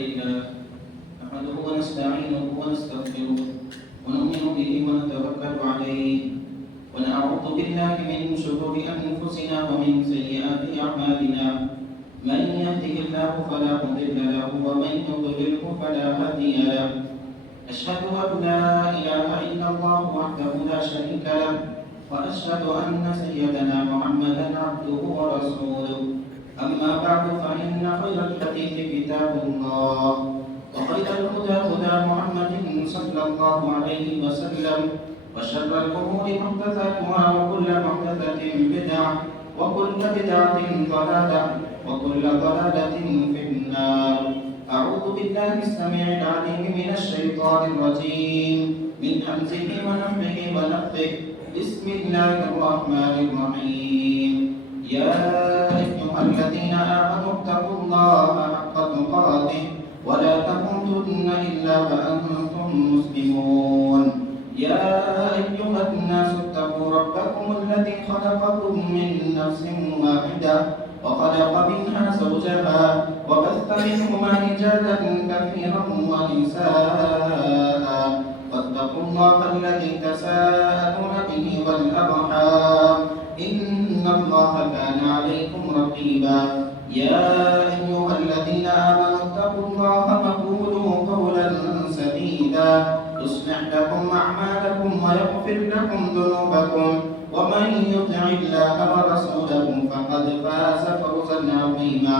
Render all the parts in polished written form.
لله نحمده ونستعينه ونستغفره ونؤمن به ونتوكل عليه ونعوذ بالله من شرور أنفسنا ومن سيئات أعمالنا من يهده الله فلا مضل له ومن يضلله فلا هادي له أشهد أن لا إله إلا الله وحده لا شريك له وأشهد أن سيدنا محمدا عبده ورسوله أما بعد فإن خير الحديث كتاب الله وخير الهدى هدى محمد صلى الله عليه وسلم وشر الأمور محدثاتها وكل محدثة بدعة وكل بدعة ضلالة وكل ضلالة في النار. أعوذ بالله السميع العليم من الشيطان الرجيم من همزه ونفخه ونفثه. بسم الله الرحمن الرحيم. يا أيها الذين آمنوا اتقوا الله حق تقاته ولا تموتن إلا وأنتم مسلمون. يا أيها الناس اتقوا ربكم الذي خلقكم من نفس واحدة وخلق منها زوجها وبث منهما رجالا كثيرا ونساء واتقوا الله الذي تساءلون به والأرحام إن الله كان عليكم رقيبا. يا أيها الذين آمنوا اتقوا الله وقولوا قولا سديدا يصلح لكم أعمالكم ويغفر لكم ذنوبكم ومن يطع الله ورسوله فقد فاز فوزا عظيما.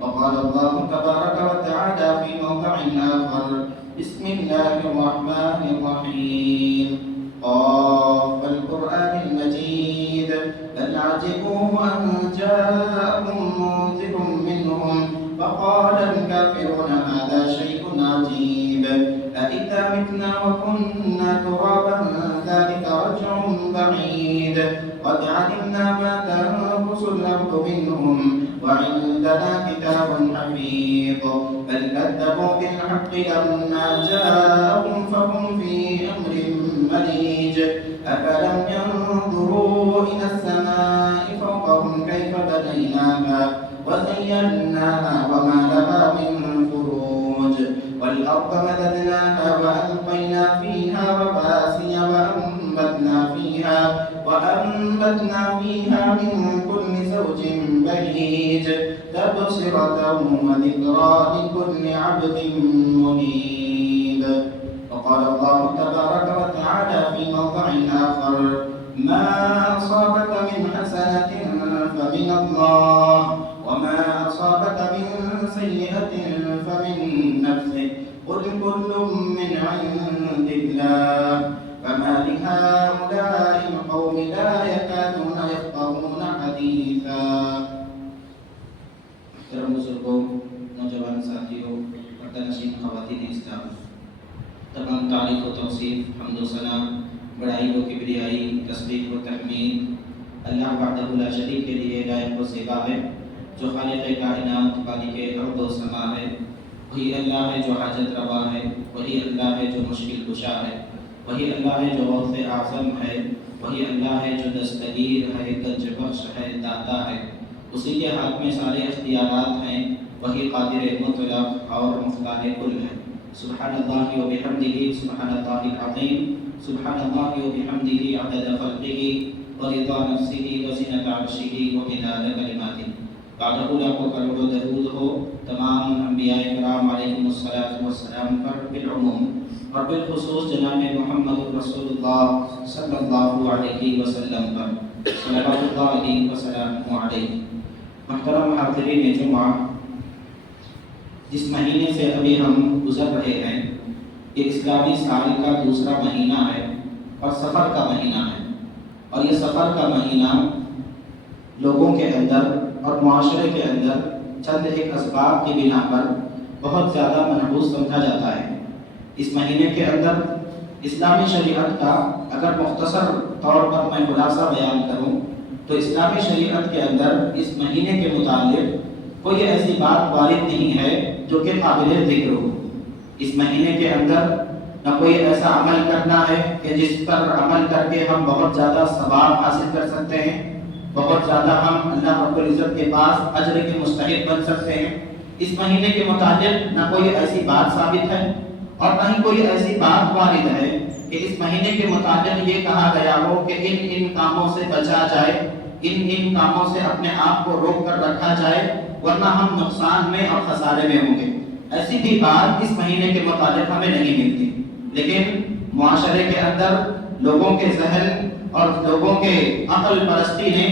وقال الله تبارك وتعالى في موضع آخر. بسم الله الرحمن الرحيم. قاف والقرآن المجيد بل عجبوا أن جاءهم منذر منهم فقال الكافرون هذا شيء عجيب أإذا متنا وكنا ترابا ذلك رجع بعيد قد علمنا ما تنقص الأرض منهم وعندنا كتاب حفيظ بل كذبوا بالحق لما جاءهم فهم في أمر مريج أفلم ينظروا إلى السماء فوقهم كيف بنيناها وزيناها وما لها من فروج والأرض مددناها وألقينا فيها رواسي وأنبتنا فيها من كل زوج بهيج تبصرة وذكرى لكل عبد منيب. وقال الله تبارك وتعالى في موضع آخر. ما أصابك من حسنة فمن الله وما أصابك من سيئة فمن نفسك قل كل من عند الله فما لهؤلاء القوم لا يكادون يفقهون حديثا. محترم بزرگوں، نوجوان ساتھیوں، مردانشین خواتین اسلام، تمام تعریف و توصیف، حمد و ثنا، بڑائی و کبریائی، تسبیح و تحمید اللہ وحدہ لا شریک کے لیے لائق و زیبا ہے، جو خالق کائنات، خالق ارض و سما ہے. وہی اللہ ہے جو حاجت روا ہے، وہی اللہ ہے جو مشکل کشا ہے، وہی اللہ ہے جو غوث اعظم ہے، وہی اللہ ہے جو دستگیر ہے، گنج بخش ہے، داتا ہے. اسی کے ہاتھ میں سارے اختیارات ہیں. وہی قادر مطلق اور مختار کل ہے. سبحان اللہ و بحمدہ سبحان اللہ العظیم. سبحان اللہ و بحمدہ عدد خلقہ ورضا نفسہ وزنۃ عرشہ ومداد کلماتہ. بعدہ لاکھوں کروڑوں درود ہو تمام انبیاء کرام علیہم الصلاۃ والسلام پر بالعموم اور بالخصوص جناب محمد رسول اللہ صلی اللہ علیہ وسلم پر صلوات اللہ علیہ وسلم علیہ. محترم حاضرین جمعہ، جس مہینے سے ابھی ہم گزر رہے ہیں یہ اسلامی سال کا دوسرا مہینہ ہے اور سفر کا مہینہ ہے. اور یہ سفر کا مہینہ لوگوں کے اندر اور معاشرے کے اندر چند ایک اسباب کی بنا پر بہت زیادہ منحوس سمجھا جاتا ہے. اس مہینے کے اندر اسلامی شریعت کا اگر مختصر طور پر میں خلاصہ بیان کروں تو اسلامی شریعت کے اندر اس مہینے کے متعلق کوئی ایسی بات وارد نہیں ہے جو کہ قابل ذکر ہو. اس مہینے کے اندر نہ کوئی ایسا عمل کرنا ہے کہ جس پر عمل کر کے ہم بہت زیادہ ثواب حاصل کر سکتے ہیں، بہت زیادہ ہم اللہ رب العزت کے پاس اجر کے مستحق بن سکتے ہیں. اس مہینے کے متعلق نہ کوئی ایسی بات ثابت ہے اور نہ ہی کوئی ایسی بات وارد ہے کہ اس مہینے کے متعلق یہ کہا گیا ہو کہ ان کاموں سے بچا جائے، ان کاموں سے اپنے آپ کو روک کر رکھا جائے ورنہ ہم نقصان میں اور خسارے میں ہوں گے۔ ایسی بھی بات اس مہینے کے متعلق ہمیں نہیں ملتی، لیکن معاشرے کے اندر لوگوں کے ذہن اور لوگوں کے عقل پرستی نے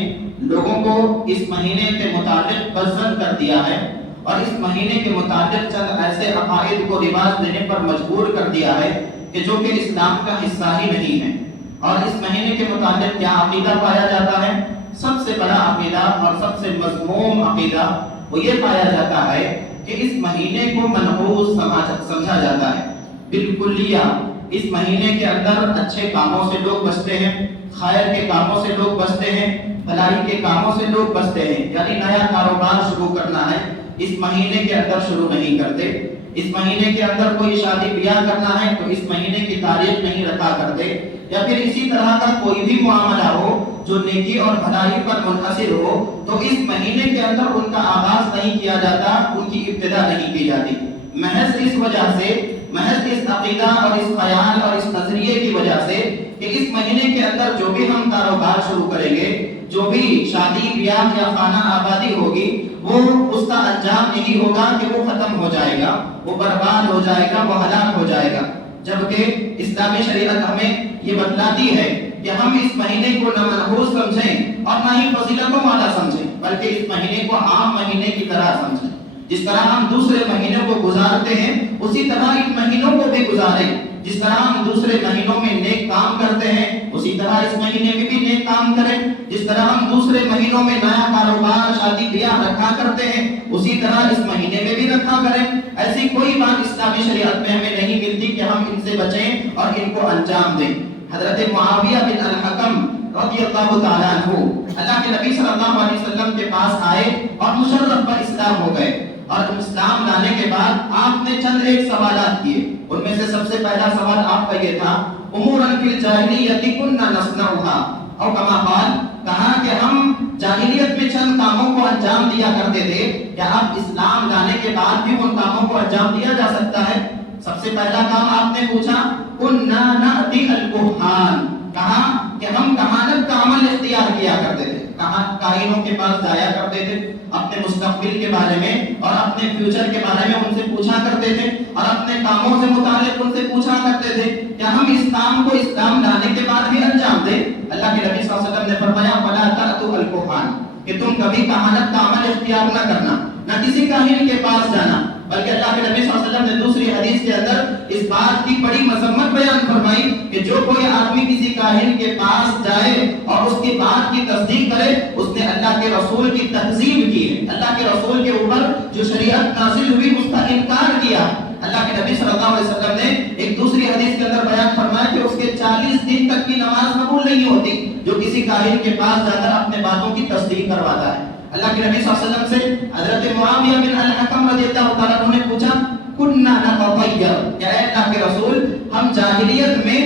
لوگوں کو اس مہینے کے متعلق بدظن کر دیا ہے اور اس مہینے کے متعلق چند ایسے عقائد کو رواج دینے پر مجبور کر دیا ہے کہ جو کہ اسلام کا حصہ ہی نہیں ہے۔ اور اس مہینے کے متعلق کیا عقیدہ پایا جاتا ہے؟ سب سے بڑا عقیدہ اور سب سے مذموم عقیدہ وہ یہ پایا جاتا ہے کہ اس مہینے کو منحوس سمجھا جاتا ہے بالکلیہ۔ اس مہینے کے اندر اچھے کاموں سے لوگ بچتے ہیں، خیر کے کاموں سے لوگ بچتے ہیں، بھلائی کے کاموں سے لوگ بچتے ہیں، یعنی نیا کاروبار شروع کرنا ہے اس مہینے کے اندر شروع نہیں کرتے، اس مہینے کے اندر کوئی شادی بیاہ کرنا ہے تو اس مہینے کی تاریخ نہیں رکھا کرتے، یا پھر اسی طرح کا کوئی بھی معاملہ ہو جو نیکی اور بھلائی پر منحصر ہو تو اس مہینے کے اندر ان کا آغاز نہیں کیا جاتا، ان کی ابتدا نہیں کی جاتی، محض اس وجہ سے، محض اس عقیدہ اور اس خیال اور اس نظریے کی وجہ سے کہ اس مہینے کے اندر جو بھی ہم کاروبار شروع کریں گے، جو بھی شادی بیاہ یا خانہ آبادی ہوگی، وہ اس کا انجام یہی ہوگا کہ وہ ختم ہو جائے گا، وہ برباد ہو جائے گا، وہ ہلاک ہو جائے گا۔ جبکہ اسلامی شریعت ہمیں یہ بتلاتی ہے کہ ہم اس مہینے کو نہ منحوس سمجھیں اور نہ ہی فضیلتوں والا سمجھیں، بلکہ اس مہینے کو عام مہینے کی طرح سمجھیں۔ جس طرح ہم دوسرے مہینوں کو گزارتے ہیں اسی طرح ان مہینوں کو بھی گزاریں، جس طرح ہم دوسرے مہینوں میں نیک کام کرتے ہیں اسی طرح اس مہینے میں بھی نیک کام کریں، جس طرح ہم دوسرے مہینوں میں نیا کاروبار شادی بیاہ رکھا کرتے ہیں اسی طرح اس مہینے میں بھی رکھا کریں۔ ایسی کوئی بات اسلامی شریعت میں ہمیں نہیں ملتی کہ ہم ان سے بچیں اور ان کو انجام دیں۔ حضرت معاویہ بن الحکم رضی اللہ تعالیٰ عنہ اللہ کے نبی صلی اللہ علیہ وسلم کے پاس آئے اور مشرف پر اسلام ہو گئے، اور اسلام لانے کے بعد آپ نے چند ایک سوالات کیے۔ ان میں سے سب سے پہلا سوال آپ کا یہ تھا، اموراً فی الجاہلیۃ کننا نصنعها، اور کما قال، کہا کہ ہم جاہلیت میں چند کاموں کو انجام دیا کرتے تھے، کیا اب اسلام لانے کے بعد بھی ان کاموں کو انجام دیا جا سکتا ہے؟ سب سے پہلا کام آپ نے پوچھا، کننا نأتی الکہان، کہا کہ ہم کہانت کا عمل اختیار کیا کرتے تھے، کاہنوں کے پاس جایا کرتے تھے، اپنے مستقبل کے بارے میں اور اپنے فیوچر کے بارے میں ان سے پوچھا کرتے تھے اور اپنے کاموں سے متعلق ان سے پوچھا کرتے تھے، کیا ہم اس کام کو اسلام لانے کے بعد بھی انجام دیں؟ اللہ کے نبی صلی اللہ علیہ وسلم نے فرمایا، فلا تأتوا الکہان، کہ تم کبھی کہانت کا عمل اختیار نہ کرنا، نہ کسی کاہن کے پاس جانا۔ بلکہ اللہ کے نبی صلی اللہ علیہ وسلم نے دوسری حدیث کے اندر اس بات کی بڑی مذمت بیان فرمائی کہ جو کوئی آدمی کسی کاہن کے پاس جائے اور اس کی بات کی تصدیق کرے، اس نے اللہ کے رسول کی تکذیب کی ہے، اللہ کے رسول کے اوپر جو شریعت نازل ہوئی اس کا انکار کیا۔ اللہ کے نبی صلی اللہ علیہ وسلم نے ایک دوسری حدیث کے اندر بیان فرمایا کہ اس کے 40 دن تک کی نماز قبول نہیں ہوتی جو کسی کاہن کے پاس جا کر اپنے باتوں کی تصدیق کرواتا ہے۔ اللہ کے نبی صلی اللہ علیہ وسلم سے حضرت معاویہ بن الحکم رضی اللہ تعالیٰ عنہ نے پوچھا، کننا نتطیر، کیا اے اللہ کے رسول ہم جاہلیت میں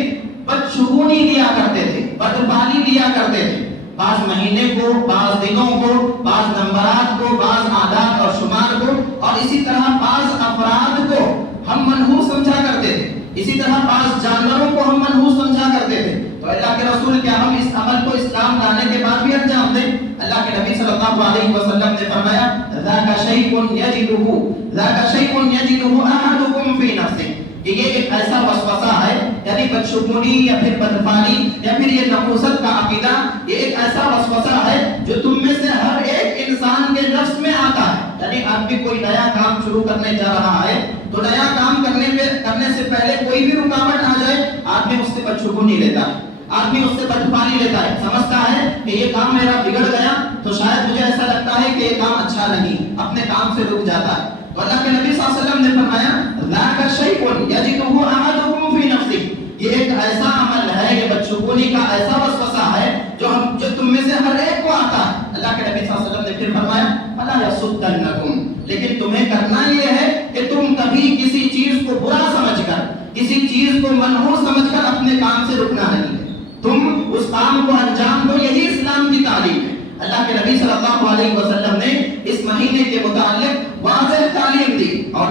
بدشگونی لیا کرتے تھے، بدفعلی لیا کرتے تھے، بعض مہینے کو، بعض دنوں کو، بعض نمبرات کو، بعض اعداد اور شمار کو، اور اسی طرح بعض افراد کو ہم منحوس سمجھا کرتے تھے، اسی طرح بعض جانوروں کو ہم منحوس سمجھا کرتے تھے، تو اللہ کے رسول کیا ہم اس عمل کو اسلام لانے کے بعد بھی انجام دیں؟ اللہ کے نبی صلی اللہ علیہ وسلم نے فرمایا، ذاک شیء یجدہ احدکم فی نفسہ، کہ یہ ایک ایسا وسوسہ ہے، یعنی بدشگونی یا پھر بدفعلی یا پھر یہ نحوست کا عقیدہ، یہ ایک ایسا وسوسہ ہے جو تم میں سے ہر ایک انسان کے نفس میں آتا ہے۔ یعنی آپ بھی کوئی نیا کام شروع کرنے جا رہا ہے تو نیا کام کرنے سے پہلے کوئی بھی رکاوٹ آ جائے، آدمی اس سے بدشگونی لیتا ہے، آدمی اس سے بدفعلی لیتا ہے، سمجھتا ہے کہ یہ کام میرا بگڑ گیا تو شاید مجھے ایسا لگتا ہے کہ یہ کام اچھا نہیں، اپنے کام سے رک جاتا ہے۔ تو اللہ کے نبی صلی اللہ علیہ وسلم نے فرمایا، ذاک شیء یجدہ احدکم فی نفسہ، یہ ایک ایسا عمل ہے، یہ بدشگونی کا ایسا وسوسہ ہے جو تم میں سے ہر ایک کو آتا ہے۔ اللہ کے نبی صلی اللہ علیہ وسلم نے پھر فرمایا، فلا یصدنکم، لیکن تمہیں کرنا یہ ہے کہ تم کبھی کسی چیز کو برا سمجھ کر، کسی چیز کو منحوس سمجھ کر اپنے کام سے رکنا نہیں ہے، تم اس کام کو انجام دو، یہی اسلام کی تعلیم ہے۔ اللہ کے نبی صلی اللہ علیہ وسلم نے اس مہینے کے متعلق واضح تعلیم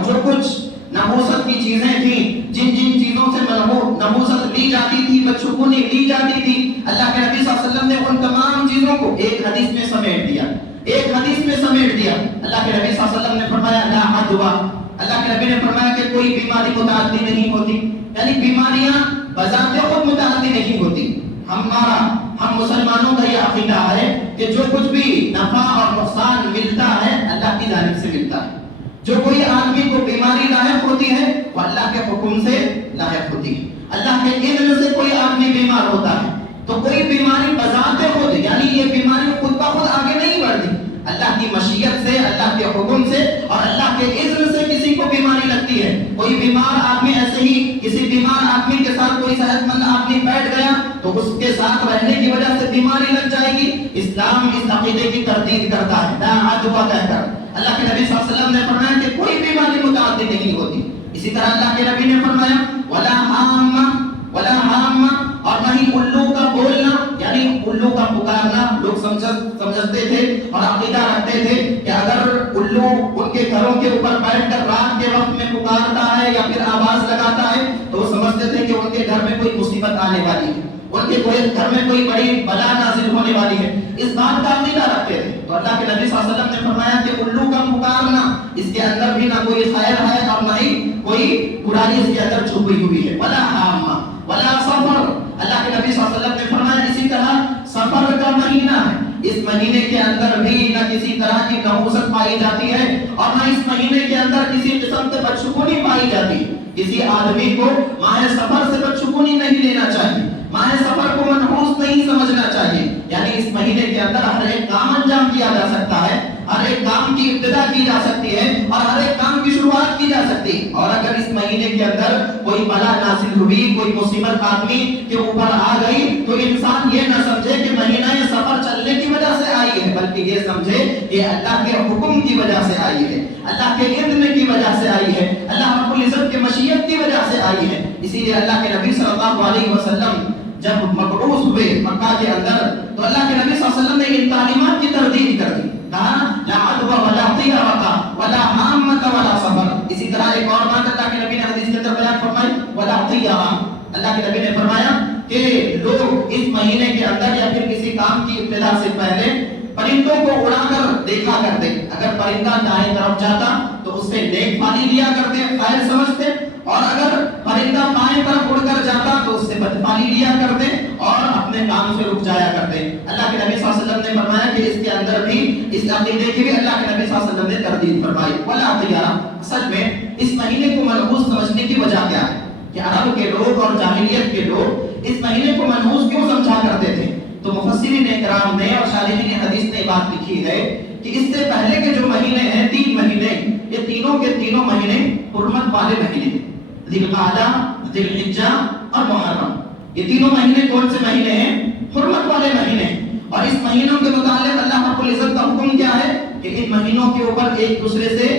اور جو کچھ نحوست کی چیزیں تھیں، جن جن چیزوں سے نحوست لی جاتی تھی، بدشگونی لی جاتی تھی، اللہ کے نبی صلی اللہ علیہ وسلم نے ان تمام چیزوں کو ایک حدیث میں سمیٹ دیا، ایک حدیث میں سمیٹ دیا۔ اللہ کے نبی صلی اللہ علیہ وسلم نے فرمایا لا عدوہ، اللہ کے نبی نے فرمایا کہ کوئی بیماری متعدی نہیں ہوتی، یعنی بیماریاں بذات خود متعدی نہیں ہوتی۔ ہم مسلمانوں کا یہ عقیدہ ہے کہ جو کچھ بھی نفع اور نقصان ملتا ہے اللہ کی جانب سے ملتا ہے۔ جو کوئی آدمی کو بیماری لاحق ہوتی ہے وہ اللہ کے حکم سے لاحق ہوتی ہے، اللہ کے اذن سے کوئی آدمی بیمار ہوتا ہے تو کوئی بیماری بذات خود، یعنی یہ بیماری خود بخود آگے نہیں بڑھتی، اللہ کی مشیت سے، اللہ کے حکم سے اور اللہ کے اذن سے کسی کو بیماری لگتی ہے۔ کوئی بیمار آدمی ایسے ہی کسی بیمار آدمی کے ساتھ کوئی صحت مند آدمی بیٹھ گیا تو اس کے ساتھ رہنے کی وجہ سے بیماری لگ جائے گی۔ اسلام اس عقیدے کی تردید کرتا ہے لا عدوہ کہہ کر۔ اللہ کے نبی صلی اللہ علیہ وسلم نے فرمایا کہ کوئی بیماری متعدی نہیں ہوتی۔ اسی طرح اللہ کے نبی نے فرمایا ولا حامہ اور نہ ہی الو کا بولنا، یعنی الو کا پکارنا۔ لوگ سمجھتے تھے اور عقیدہ رکھتے تھے کہ اگر الو ان کے گھروں کے اوپر بیٹھ کر رات کے وقت میں پکارتا ہے یا پھر آواز لگاتا ہے تو وہ سمجھتے تھے کہ ان کے گھر میں کوئی مصیبت آنے والی ہے، ان کے گھر میں کوئی بڑی بلا نازل ہونے والی ہے، اس بات کا عقیدہ رکھتے تھے۔ تو اللہ کے نبی صلی اللہ علیہ وسلم نے فرمایا کہ الو کا پکارنا اس کے اندر بھی نہ کوئی خیر ہے اور نہ ہی کوئی برائی اس کے اندر چھپی ہوئی ہے۔ ولا حامہ ولا سفر، اللہ کے نبی صلی اللہ علیہ وسلم نے فرمایا اسی طرح سفر کا مہینہ ہے، اس مہینے کے اندر بھی نہ کسی طرح کی نحوست پائی جاتی ہے اور نہ اس مہینے کے اندر کسی قسم سے بدشگونی پائی جاتی ہے۔ کسی آدمی کو ماہ سفر سے بدشگونی نہیں لینا چاہیے، ماہ سفر کو منحوس نہیں سمجھنا چاہیے، یعنی اس مہینے کے اندر ہر ایک کام انجام کیا جا سکتا ہے، ہر ایک کام کی ابتدا کی جا سکتی ہے اور ہر ایک کام کی شروعات کی جا سکتی ہے۔ اور اگر اس مہینے کے اندر کوئی بلا نازل ہوئی، کوئی مصیبت آدمی کے اوپر آ گئی تو انسان یہ نہ سمجھے کہ مہینہ یہ سفر چلنے کی وجہ سے آئی ہے، بلکہ یہ سمجھے کہ اللہ کے حکم کی وجہ سے آئی ہے، اللہ کے اذن کی وجہ سے آئی ہے، اللہ رب العزت کے مشیت کی وجہ سے آئی ہے۔ اسی لیے اللہ کے نبی صلی اللہ علیہ وسلم جب مبعوث ہوئے مکہ کے اندر تو اللہ کے نبی صلی اللہ علیہ وسلم نے ان تعلیمات کی تردید کر دی، کہا لا عدوہ ولا طیرۃ ولا حامۃ ولا سفر۔ اسی طرح ایک اور بات اللہ کے نبی نے حدیث کے اندر بیان فرمائی ولا طیرہ، اللہ کے نبی نے فرمایا کہ لوگ اس مہینے کے اندر یا پھر کسی کام کی ابتدا سے پہلے پرندوں کو اڑا کر دیکھا کرتے، اگر پرندہ دائیں طرف جاتا تو اس سے نیک پانی لیا کرتے، خیر سمجھتے، اور اگر پرندہ بائیں طرف اڑ کر جاتا تو اس سے بد پانی لیا کرتے اور اپنے کام سے رک جایا کرتے۔ اللہ کے نبی صلی اللہ علیہ وسلم نے فرمایا کہ اس کے اندر بھی اس عقیدے کی بھی اللہ کے نبی صلی اللہ علیہ وسلم نے تردید فرمائی۔ ولا طیرہ، اصل میں اس مہینے کو منحوس سمجھنے کی وجہ کیا ہے کہ عرب کے لوگ اور جاہلیت کے لوگ اس مہینے کو منحوس کیوں سمجھا کرتے تھے؟ تو مفسرین کرام نے اور شارحین حدیث نے بات لکھی ہے کہ اس سے پہلے کے جو مہینے ہیں، 3 مہینے، یہ تینوں کے تینوں مہینے حرمت والے مہینے ہیں، ذی القعدہ، ذی الحجہ اور محرم۔ یہ تینوں مہینے کون سے مہینے ہیں؟ حرمت والے مہینے ہیں۔ اور اس مہینوں کے متعلق اللہ رب العزت کا حکم کیا ہے کہ ان مہینوں کے اوپر ایک دوسرے سے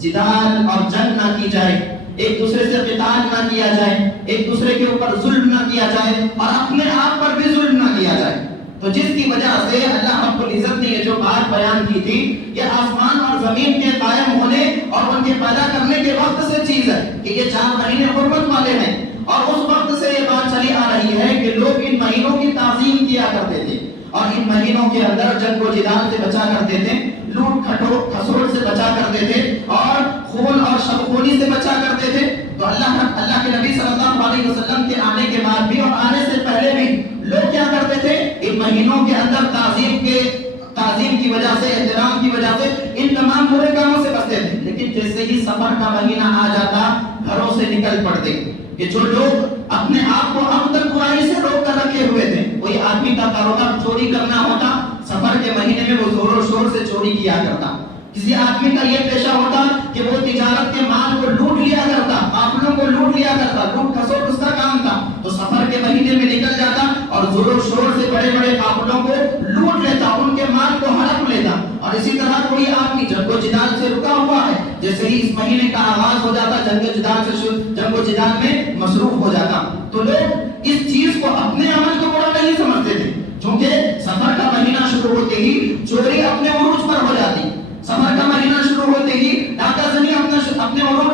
جدال اور جنگ نہ کی جائے، ایک دوسرے سے قتال نہ کیا جائے، ایک دوسرے کے اوپر ظلم نہ کیا جائے اور اپنے آپ پر بھی ظلم نہ کیا جائے۔ تو جس کی وجہ سے اللہ رب العزت نے یہ جو بات بیان کی تھی، یہ آسمان اور زمین کے قائم ہونے اور ان کے پیدا کرنے کے وقت سے چیز ہے کہ یہ 4 مہینے حرمت والے ہیں، اور اس وقت سے یہ بات چلی آ رہی ہے کہ لوگ ان مہینوں کی تعظیم کیا کرتے تھے اور ان مہینوں کے اندر جنگ و جدال سے بچا کرتے تھے، لوٹ کھسوٹ سے بچا کرتے تھے اور خون اور شب خونی سے بچا کرتے تھے۔ تو اللہ کے نبی صلی اللہ علیہ وسلم کے آنے کے بعد بھی اور آنے سے پہلے بھی لوگ کیا کرتے تھے؟ ان مہینوں کے اندر تعظیم کی وجہ سے، احترام کی وجہ سے ان تمام برے کاموں سے بچتے تھے۔ لیکن جیسے ہی سفر کا مہینہ آ جاتا گھروں سے نکل پڑتے کہ جو لوگ اپنے آپ کو اب تک برائی سے روک کر رکھے ہوئے تھے، کوئی آدمی کا کاروبار چوری کرنا ہوتا، سفر کے مہینے میں وہ زور و شور سے چوری کیا کرتا۔ کسی آدمی کا یہ پیشہ ہوتا کہ وہ تجارت کے مال کو لوٹ لیا کرتا، قافلوں کو لوٹ لیا کرتا، لوٹ کھسوٹ اس کا کام تھا، تو سفر کے مہینے میں نکل جاتا اور زور و شور سے بڑے بڑے قافلوں کو لوٹ لیتا، ان کے مال کو ہڑپ لیتا۔ اور اسی طرح کوئی آدمی جنگ و جدال سے رکا ہوا ہے، جیسے ہی اس مہینے کا آغاز ہو جاتا جنگ و جدال میں مصروف ہو جاتا۔ تو لوگ اس چیز کو اپنے عمل کو بڑا نہیں سمجھتے تھے، کیونکہ سفر کا مہینہ شروع ہوتے ہی چوری اپنے عروج پر ہو جاتی، سفر کا مہینہ شروع ہوتے ہی ڈاکہ زنی اپنے عروج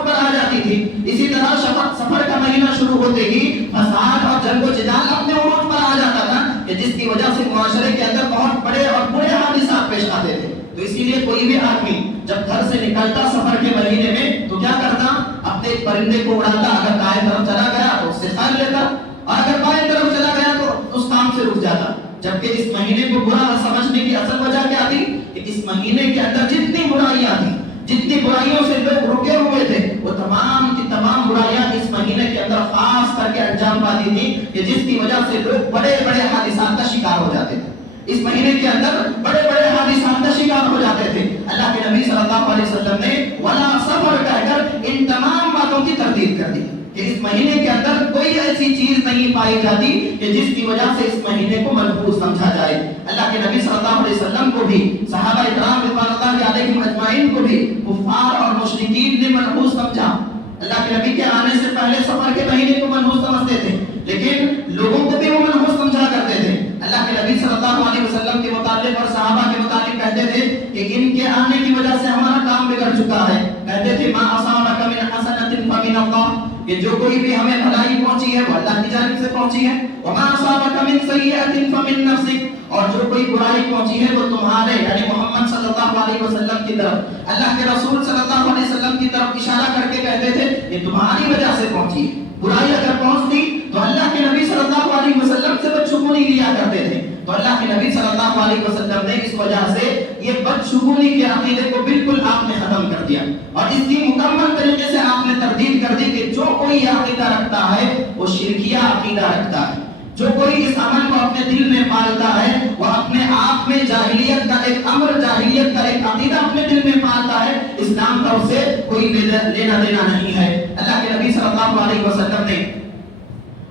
ہوتے ہی فساد اور جنگ و جدال اپنے عروج پر آ جاتا تھا کہ جس کی وجہ سے معاشرے کے اندر بہت بڑے اور برے حادثات پیش آتے تھے. تو اسی لیے کوئی بھی آدمی جب گھر سے نکلتا سفر کے مہینے میں تو کیا کرتا؟ اپنے پرندے کو اڑاتا. اگر دائیں طرف چلا گیا تو اس سے خیر لیتا اور اگر بائیں طرف چلا گیا تو اس کام سے رک جاتا. جبکہ اس مہینے کو برا سمجھنے کی اصل وجہ کیا تھی کہ اس مہینے کے اندر جتنی برائیاں تھیں، جتنی برائیوں سے لوگ رکے ہوئے تھے، وہ تمام کی تمام برائیاں اس مہینے کے اندر خاص کر کے انجام پاتی تھی کہ جس کی وجہ سے لوگ بڑے بڑے حادثات کا شکار ہو جاتے تھے. اس مہینے کے اندر بڑے بڑے حادثات کا شکار ہو جاتے تھے. اللہ کے نبی صلی اللہ علیہ وسلم نے ولا صبر کہہ کر ان تمام باتوں کی تردید کر دی کہ اس مہینے کے اندر کوئی ایسی چیز نہیں پائی جاتی کہ جس کی وجہ سے اس مہینے کو منحوس سمجھا جائے. اللہ کے نبی صلی اللہ علیہ وسلم کو بھی، صحابہ کرام رضوان اللہ علیہم اجمعین کو بھی کفار اور مشرکین نے منحوس سمجھا. اللہ کے نبی کے آنے سے پہلے سفر کے مہینے کو منحوس سمجھتے تھے، لیکن لوگوں کو بھی وہ منحوس سمجھا کرتے تھے. اللہ کے نبی صلی اللہ علیہ وسلم کے متعلق اور صحابہ کے متعلق کہتے تھے کہ ان کے آنے کی وجہ سے ہمارا کام بگڑ چکا ہے. کہتے تھے ما اصابک من حسنۃ فمن اللہ، کہ جو کوئی بھی ہمیں بھلائی پہنچی ہے وہ اللہ کی جانب سے پہنچی ہے. وما اصابک من سیئۃ فمن نفسک، اور جو کوئی برائی پہنچی ہے وہ تمہارے یعنی محمد صلی اللہ علیہ وسلم کی طرف، اللہ کے رسول صلی اللہ علیہ وسلم کی طرف اشارہ کر کے کہتے تھے یہ تمہاری وجہ سے پہنچی ہے. برائی اگر پہنچتی تو اللہ کے نبی صلی اللہ علیہ وسلم سے بدشگونی لیا کرتے تھے. تو اللہ کے نبی صلی اللہ علیہ وسلم نے اس وجہ سے یہ بدشگونی کے عقیدے کو بالکل آپ نے ختم کر دیا اور اس کی مکمل طریقے سے آپ نے تردید کر دی کہ جو کوئی یہ عقیدہ رکھتا ہے وہ شرکیہ عقیدہ رکھتا ہے. جو کوئی اس عمل کو اپنے دل میں پالتا ہے وہ اپنے آپ میں جاہلیت کا ایک امر، جاہلیت کا ایک عقیدہ اپنے دل میں پالتا ہے. اسلام کا اسے کوئی لینا دینا نہیں ہے. اللہ کے نبی صلی اللہ علیہ وسلم نے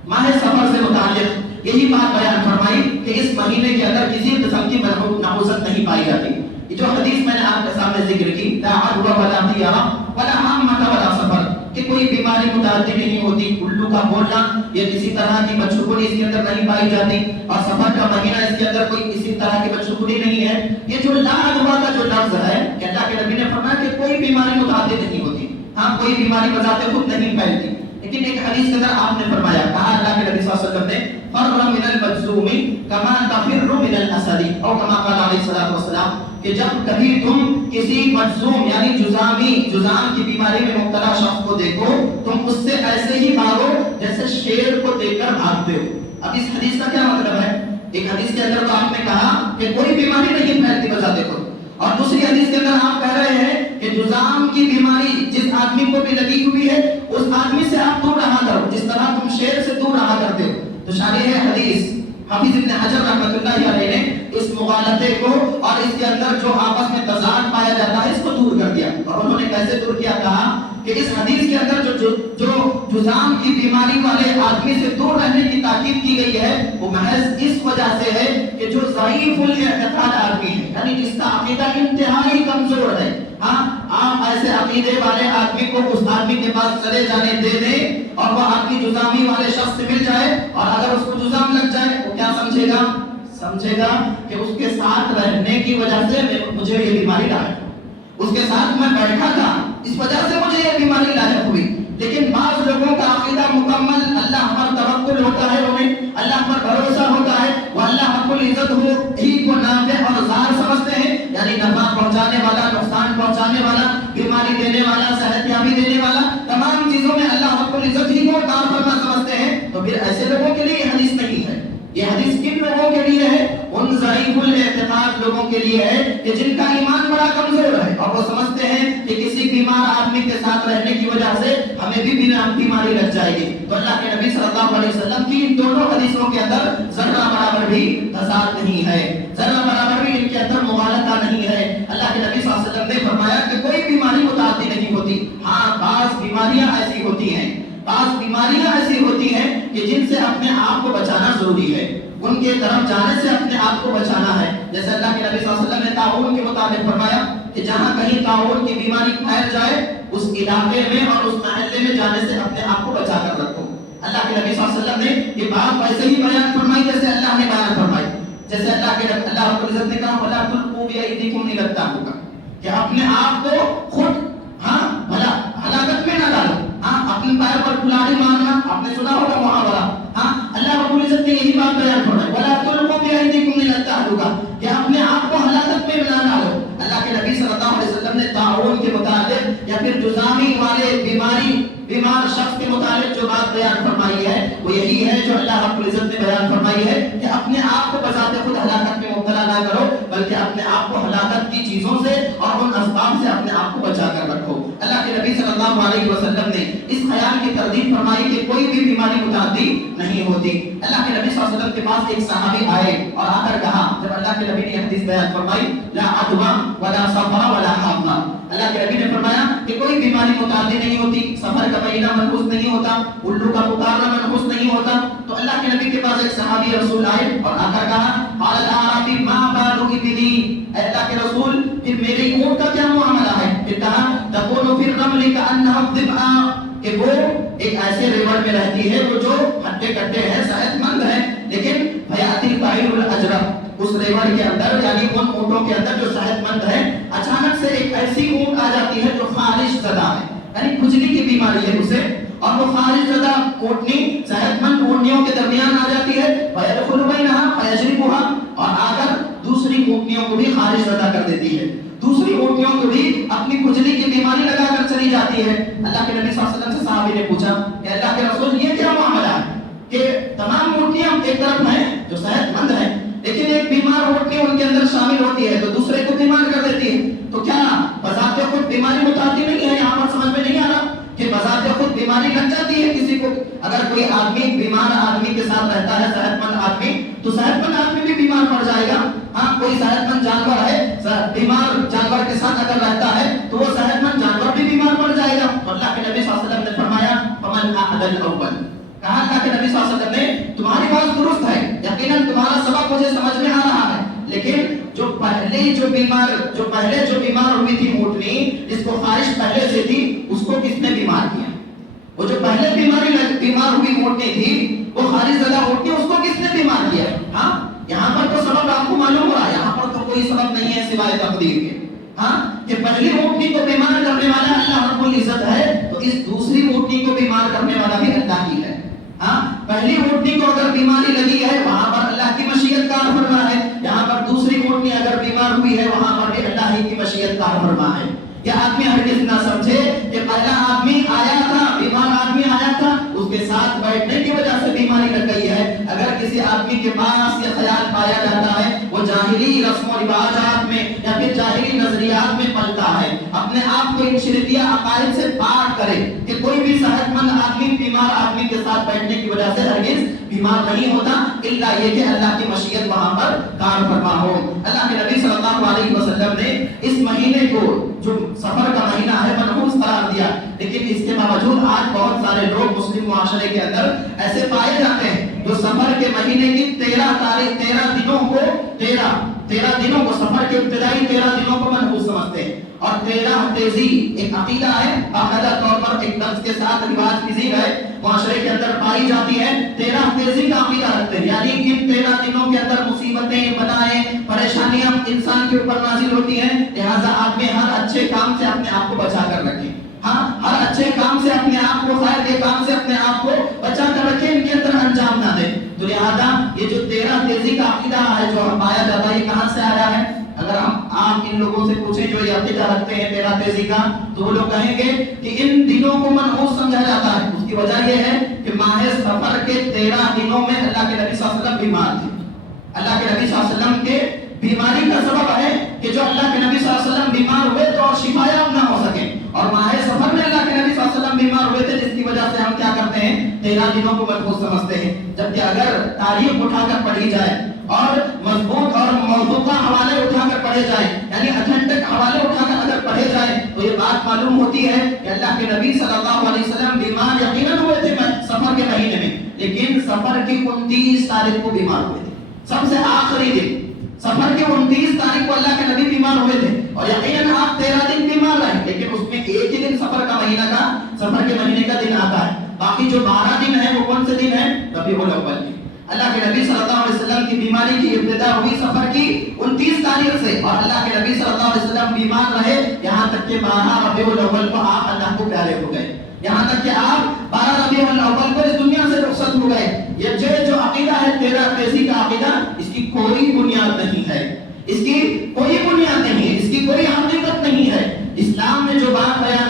ماہ سفر سے متعلق یہی بات بیان فرمائی کہ اس مہینے کے اندر کسی قسم کی نحوست نہیں پائی جاتی. یہ جو حدیث میں نے آپ کے سامنے ذکر کی، لا عدوى ولا طیرہ ولا حامۃ ولا سفر، کہ کوئی بیماری متعدی نہیں ہوتی، الو کا بولنا یا کسی طرح کی بدشگونی اس کے اندر نہیں پائی جاتی، اور سفر کا مہینہ اس کے اندر کوئی کسی طرح کی بدشگونی نہیں ہے. یہ جو لا عدوى کا جو لفظ ہے کہ اللہ کے نبی نے فرمایا کہ کوئی بیماری متعدی نہیں ہوتی. ہاں کوئی بیماری بذات خود نہیں پھیلتی، لیکن ایک حدیث کے اندر آپ نے فرمایا، کہا اللہ کے نبی صلی اللہ علیہ وسلم نے فر من المجذوم کما تفر من الاسد، اور کما قال علیہ الصلوۃ والسلام کہ جب کبھی تم کسی مجذوم یعنی جذام کی بیماری میں مبتلا شخص کو دیکھو تم اس سے ایسے ہی بھاگو جیسے شیر کو دیکھ کر بھاگتے ہو. اب اس حدیث کا کیا مطلب ہے؟ ایک حدیث کے اندر تو آپ نے کہا کہ کوئی بیماری نہیں پھیلتی بذات خود، اور دوسری حدیث کے اندر آپ کہہ رہے ہیں کہ جذام کی بیماری جس آدمی کو بھی لگی ہوئی ہے اس آدمی سے آپ دور رہا کرو جس طرح تم شیر سے دور رہا کرتے ہو. تو شارح حدیث حافظ ابن حجر رحمۃ اللہ علیہ نے اس مغالطے کو اور اس کے اندر جو آپس میں تضاد پایا جاتا ہے اس کو دور کر دیا. اور انہوں نے کیسے دور کیا؟ کہا کہ اس حدیث کے اندر جو جذام کی بیماری والے آدمی سے دور رہنے کی تاکید کی گئی ہے وہ محض اس وجہ سے ہے کہ جو ضعیف الاعتقاد آدمی ہے، یعنی جس کا عقیدہ انتہائی کمزور ہے، ہاں آپ ایسے عقیدے والے آدمی کو اس آدمی کے پاس چلے جانے دے دیں اور وہ آدمی جذامی والے شخص سے مل جائے اور اگر اس کو جذام لگ جائے وہ کیا سمجھے گا کہ اس کے ساتھ رہنے کی وجہ سے مجھے یہ بیماری لاحق، اس کے ساتھ میں بیٹھا تھا اس وجہ سے مجھے یہ بیماری لاحق ہوئی. لیکن بعض لوگوں کا عقیدہ مکمل اللہ پر توکل ہوتا ہے، انہیں اللہ پر بھروسہ ہوتا ہے، وہ اللہ رب العزت ہی کو نافع اور ضار سمجھتے ہیں، یعنی نفع پہنچانے والا، نقصان پہنچانے والا، بیماری دینے والا، صحت یابی دینے والا، تمام چیزوں میں اللہ رب العزت ہی کو کار فرما سمجھتے ہیں. تو پھر ایسے لوگوں کے لیے یہ حدیث نہیں ہے. یہ حدیث کن لوگوں کے لیے ہے؟ ان ضعیف الاعتقاد لوگوں کے لیے ہے کہ جن کا ایمان بڑا کمزور ہے اور وہ سمجھتے ہیں کہ کسی بیمار آدمی کے ساتھ رہنے کی وجہ سے ہمیں بھی بیماری لگ جائے گی. تو اللہ کے نبی صلی اللہ علیہ وسلم کی ان دونوں حدیثوں کے اندر ذرہ برابر بھی تضاد نہیں ہے، ذرہ برابر بھی ان کے اندر مغالطہ نہیں ہے. اللہ کے نبی صلی اللہ علیہ وسلم نے فرمایا کہ کوئی بیماری متعدی نہیں ہوتی. ہاں بعض بیماریاں ایسی ہوتی ہیں کہ جن سے اپنے آپ کو بچانا ضروری ہے، ان کے طرف جانے سے اپنے آپ کو بچانا ہے. جیسے اللہ کے نبی صلی اللہ علیہ وسلم نے طاعون کے متعلق فرمایا کہ جہاں کہیں طاعون کی بیماری پھیل جائے اس علاقے میں اور اس محلے میں جانے سے اپنے آپ کو بچا کر رکھو. اللہ کے نبی صلی اللہ علیہ وسلم نے یہ بات ویسے ہی بیان فرمائی جیسے اللہ نے بیان فرمائی. جیسے اللہ رب العزت نے کہا وَلَا تُلْقُوا بِأَيْدِيكُمْ إِلَى التَّهْلُكَةِ، کہ اپنے آپ کو خود ہلاکت میں نہ ڈالو. اپنے پیر پر کلاڑی مارنا، آپ نے سنا ہوگا یا پھر جزامی والے بیمار شخص کے متعلق جو بات بیان فرمائی ہے وہ یہی ہے جو اللہ رب العزت نے بیان فرمائی ہے کہ اپنے آپ کو بذات خود ہلاکت میں مبتلا نہ کرو، بلکہ اپنے آپ کو ہلاکت کی چیزوں سے اور ان اسباب سے اپنے آپ کو بچا کر رکھو۔ اللہ کے نبی صلی اللہ علیہ وسلم نے اس خیال کی تردید فرمائی کہ کوئی بھی بیماری متعدی نہیں ہوتی۔ اللہ کے نبی صلی اللہ علیہ وسلم کے پاس ایک صحابی آئے اور آ کر کہا، جب اللہ کے نبی نے یہ حدیث بیان فرمائی، لا عدوى ولا سفر ولا حمى، اللہ کے نبی نے فرمایا کہ کوئی بیماری متعدی نہیں ہوتی، سفر کا مہینہ منحوس نہیں ہوتا، الو کا پکارنا منحوس نہیں ہوتا۔ تو اللہ کے نبی کے پاس ایک صحابی رسول آئے اور آ کر کہا، قال الاعرابی ما بال ابلی، اے اللہ کے رسول پھر میرے اونٹ کا کیا معاملہ ہے؟ پھر کہا تقول فی الرمل کانها الضبع، کہ وہ ایک ایسے ریور میں رہتی ہے وہ جو ہڈے کٹے ہیں، صحت مند ہے، لیکن فیاتی البعیر الاجرب، اس ریور کے اندر یعنی ان اونٹوں کے اندر جو صحت مند ہے، اچانک سے ایک ایسی اونٹ آ جاتی ہے جو خارش زدہ ہے، یعنی کھجلی کی بیماری ہے اسے، اور وہ خارش زدہ اونٹنی صحت مند اونٹنیوں کے درمیان آ جاتی ہے، فیدخل بینها فیجربها، اور آ کر دوسری اونٹنیوں کو بھی خارش زدہ کر دیتی ہے، دوسری اونٹنیوں کو بھی اپنی کھجلی کی بیماری لگا کر چلی جاتی ہے۔ اللہ کے نبی صلی اللہ علیہ وسلم سے صحابی نے پوچھا کہ اللہ کے رسول یہ کیا معاملہ ہے کہ تمام اونٹنیاں ایک طرف ہیں جو صحت مند ہیں، لیکن ایک بیمار اونٹنی ان کے اندر شامل ہوتی ہے تو دوسرے کو بیمار کر دیتی ہے، تو کیا بذات خود بیماری متعدی نہیں ہے؟ یہاں پر سمجھ میں نہیں آ رہا کہ بذات خود بیماری لگ جاتی ہے کسی کو؟ اگر کوئی آدمی بیمار آدمی کے ساتھ رہتا ہے، صحت مند آدمی، تو صحت مند آدمی بھی بیمار پڑ جائے گا۔ ہاں کوئی صحت مند جانور ہے، بیمار جانور کے ساتھ اگر رہتا ہے تو وہ صحت مند جانور بھی بیمار پڑ جائے گا۔ تو اللہ کے نبی صلی اللہ علیہ وسلم نے فرمایا فمن احد الاول، کہا اللہ کے نبی صلی اللہ علیہ وسلم نے تمہاری بات درست ہے، یقیناً تمہارا سبق مجھے سمجھ میں آ رہا ہے، لیکن جو پہلے جو بیمار ہوئی تھی اونٹنی، جس کو خارش پہلے سے تھی، اس کو کس نے بیمار کیا؟ وہ جو پہلے بیمار ہوئی اونٹنی تھی، وہ خارش زدہ اونٹنی، اس کو کس نے بیمار کیا؟ ہاں یہاں پر تو سبب آپ کو معلوم ہو رہا ہے، یہاں پر تو کوئی سبب نہیں ہے سوائے تقدیر کے، ہاں کہ پہلی اونٹنی کو بیمار کرنے والا اللہ رب العزت ہے، تو اس دوسری اونٹنی کو بیمار کرنے والا بھی اللہ ہی ہے۔ ہاں پہلی اونٹنی کو اگر بیماری لگی ہے وہاں پر اللہ کی مشیت کار فرما ہے، یہاں پر دوسری اونٹنی اگر بیمار ہوئی ہے وہاں پر بھی اللہ ہی کی مشیت کار فرما ہے۔ یہ آدمی ہرگز نہ سمجھے کہ پہلا آدمی آیا تھا، بیمار آدمی آیا تھا، اس کے ساتھ بیٹھنے کی وجہ سے بیماری لگ گئی ہے۔ اگر کسی آدمی کے پاس یہ خیال پایا جاتا ہے، وہ جاہلی رسم و رواجات میں یا پھر جاہلی نظریات میں پلتا ہے، اپنے آپ کو ان شرکیہ عقائد سے پاک کرے کہ کوئی بھی صحت مند آدمی بیمار آدمی کے ساتھ بیٹھنے کی وجہ سے ہرگز بیمار نہیں ہوتا، الا یہ کہ اللہ کی مشیت وہاں پر کار فرما ہو۔ اللہ کے نبی صلی اللہ علیہ وسلم نے اس مہینے کو جو سفر کا مہینہ ہے منحوس قرار دیا، لیکن اس کے باوجود آج بہت سارے لوگ مسلم معاشرے کے اندر ایسے پائے جاتے ہیں جو سفر کے مہینے کی 13 دنوں کو سفر کے ابتدائی 13 دنوں کو منحوس سمجھتے ہیں، اور 13 تیزی ایک عقیدہ ہے، باقاعدہ طور پر ایک طرز کے ساتھ رواج کی ہے معاشرے کے اندر پائی جاتی ہے، 13 تیزی کا عقیدہ رکھتے ہیں، یعنی ان 13 دنوں کے اندر مصیبتیں بلائیں پریشانیاں انسان کے اوپر نازل ہوتی ہیں، لہذا آدمی ہر اچھے کام سے اپنے آپ کو بچا کر رکھے، ہاں ہر اچھے کام سے اپنے آپ کو، خیر کے کام سے اپنے آپ کو بچا کر رکھے، ان کے اندر انجام نہ دے۔ تو لہذا یہ جو 13 تیزی کا عقیدہ ہے جو پایا جاتا ہے، یہ کہاں سے آیا ہے؟ اگر آپ ان لوگوں سے پوچھیں جو یہ عقیدہ رکھتے ہیں 13 تیزی کا، تو وہ لوگ کہیں گے کہ ان دنوں کو منحوس سمجھا جاتا ہے۔ اس کی وجہ یہ ہے کہ ماہ سفر کے 13 دنوں میں اللہ کے نبی صلی اللہ علیہ وسلم بیمار تھے۔ اللہ کے نبی صلی اللہ علیہ وسلم کے بیماری کا سبب ہے کہ جو اللہ کے نبی صلی اللہ علیہ وسلم بیمار ہوئے تو اور شفا یاب نہ ہو سکے، اور ماہ سفر میں اللہ کے نبی صلی اللہ علیہ وسلم بیمار ہوئے تھے، جس کی وجہ سے ہم کیا کرتے ہیں 13 دنوں کو منحوس سمجھتے ہیں۔ جبکہ اگر تاریخ اٹھا کر پڑھی جائے اور مضبوط اور موضوعہ حوالے اٹھا کر پڑھے جائیں، یعنی اتھینٹک حوالے اٹھا کر اگر پڑھے جائیں، تو یہ بات معلوم ہوتی ہے کہ اللہ کے نبی صلی اللہ علیہ وسلم بیمار یقیناً ہوئے تھے سفر کے مہینے میں، لیکن سفر کی 29 تاریخ کو بیمار ہوئے تھے، سب سے آخری دن سفر کے 29 تاریخ کو اللہ کے نبی بیمار ہوئے تھے، اور یقیناً آپ 13 دن بیمار رہے، لیکن اس میں ایک ہی دن سفر کے مہینے کا دن آتا ہے، باقی جو 12 دن ہے وہ کون سے دن ہیں؟ ربیع الاول کے۔ اللہ کے نبی صلی اللہ علیہ وسلم کی بیماری کی ابتدا ہوئی سفر کی 29 تاریخ سے، اور اللہ کے نبی صلی اللہ علیہ وسلم بیمار رہے یہاں تک کہ 12 ربیع الاول کو آپ اللہ کو پیارے ہو گئے، یہاں تک کہ آپ 12 ربیع الاول کو اس دنیا سے رخصت ہو گئے۔ یہ جو عقیدہ ہے 13 تیزی کا عقیدہ، اس کی کوئی بنیاد نہیں ہے، اس کی کوئی بنیاد نہیں ہے، اس کی کوئی حقیقت نہیں ہے۔ اسلام نے جو بات بیان